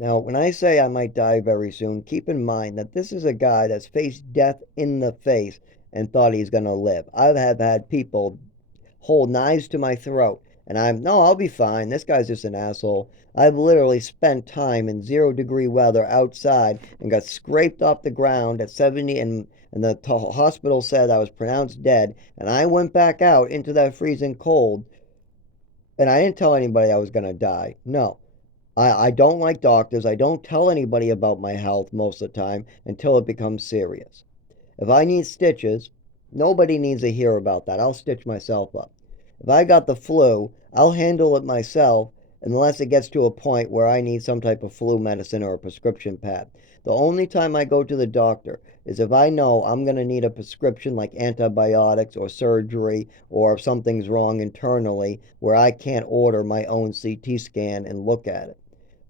Now, when I say I might die very soon, keep in mind that this is a guy that's faced death in the face and thought he's going to live. I have had people hold knives to my throat, and no, I'll be fine. This guy's just an asshole. I've literally spent time in 0-degree weather outside and got scraped off the ground at 70, and the hospital said I was pronounced dead. And I went back out into that freezing cold, and I didn't tell anybody I was going to die. No. I don't like doctors. I don't tell anybody about my health most of the time until it becomes serious. If I need stitches, nobody needs to hear about that. I'll stitch myself up. If I got the flu, I'll handle it myself unless it gets to a point where I need some type of flu medicine or a prescription pad. The only time I go to the doctor is if I know I'm going to need a prescription like antibiotics or surgery, or if something's wrong internally where I can't order my own CT scan and look at it.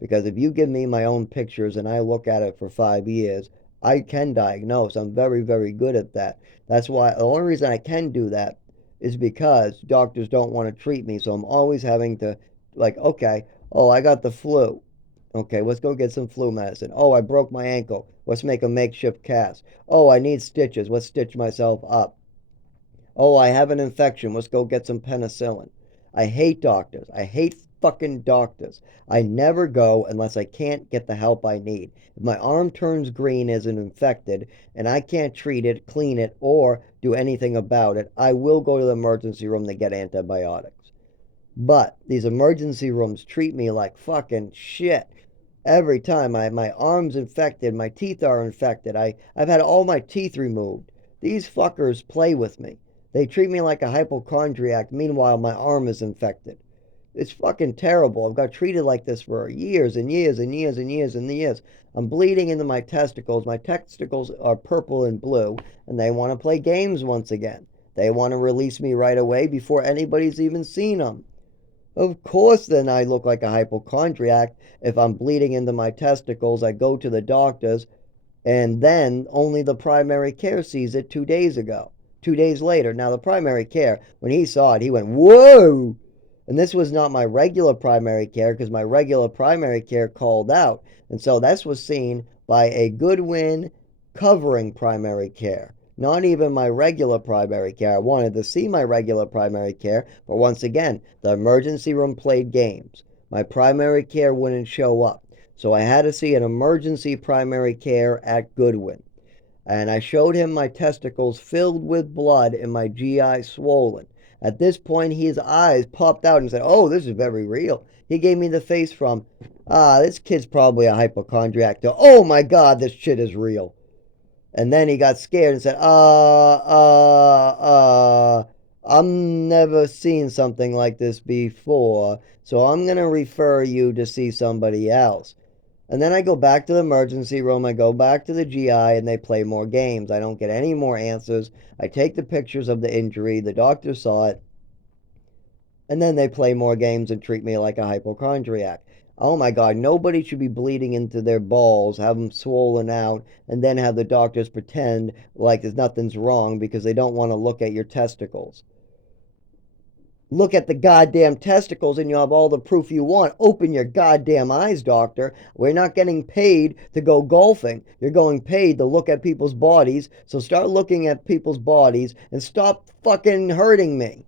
Because if you give me my own pictures and I look at it for 5 years, I can diagnose. I'm very, very good at that. That's why the only reason I can do that is because doctors don't want to treat me. So I'm always having to, like, okay, oh, I got the flu. Okay, let's go get some flu medicine. Oh, I broke my ankle. Let's make a makeshift cast. Oh, I need stitches. Let's stitch myself up. Oh, I have an infection. Let's go get some penicillin. I hate doctors. I hate fucking doctors. I never go unless I can't get the help I need. If my arm turns green as an infected and I can't treat it, clean it, or do anything about it, I will go to the emergency room to get antibiotics. But these emergency rooms treat me like fucking shit. Every time my arm's infected, my teeth are infected. I've had all my teeth removed. These fuckers play with me. They treat me like a hypochondriac. Meanwhile, my arm is infected. It's fucking terrible. I've got treated like this for years and years and years and years and years. I'm bleeding into my testicles. My testicles are purple and blue, and they want to play games once again. They want to release me right away before anybody's even seen them. Of course, then I look like a hypochondriac. If I'm bleeding into my testicles, I go to the doctors, and then only the primary care sees it 2 days ago. 2 days later. Now, the primary care, when he saw it, he went, whoa! And this was not my regular primary care because my regular primary care called out. And so this was seen by a Goodwin covering primary care. Not even my regular primary care. I wanted to see my regular primary care, but once again, the emergency room played games. My primary care wouldn't show up. So I had to see an emergency primary care at Goodwin. And I showed him my testicles filled with blood and my GI swollen. At this point, his eyes popped out and said, oh, this is very real. He gave me the face from, this kid's probably a hypochondriac, to, oh my God, this shit is real. And then he got scared and said, I'm never seen something like this before, so I'm going to refer you to see somebody else. And then I go back to the emergency room, I go back to the GI, and they play more games. I don't get any more answers. I take the pictures of the injury, the doctor saw it, and then they play more games and treat me like a hypochondriac. Oh my God, nobody should be bleeding into their balls, have them swollen out, and then have the doctors pretend like there's nothing's wrong because they don't want to look at your testicles. Look at the goddamn testicles and you'll have all the proof you want. Open your goddamn eyes, doctor. We're not getting paid to go golfing. You're going paid to look at people's bodies. So start looking at people's bodies and stop fucking hurting me.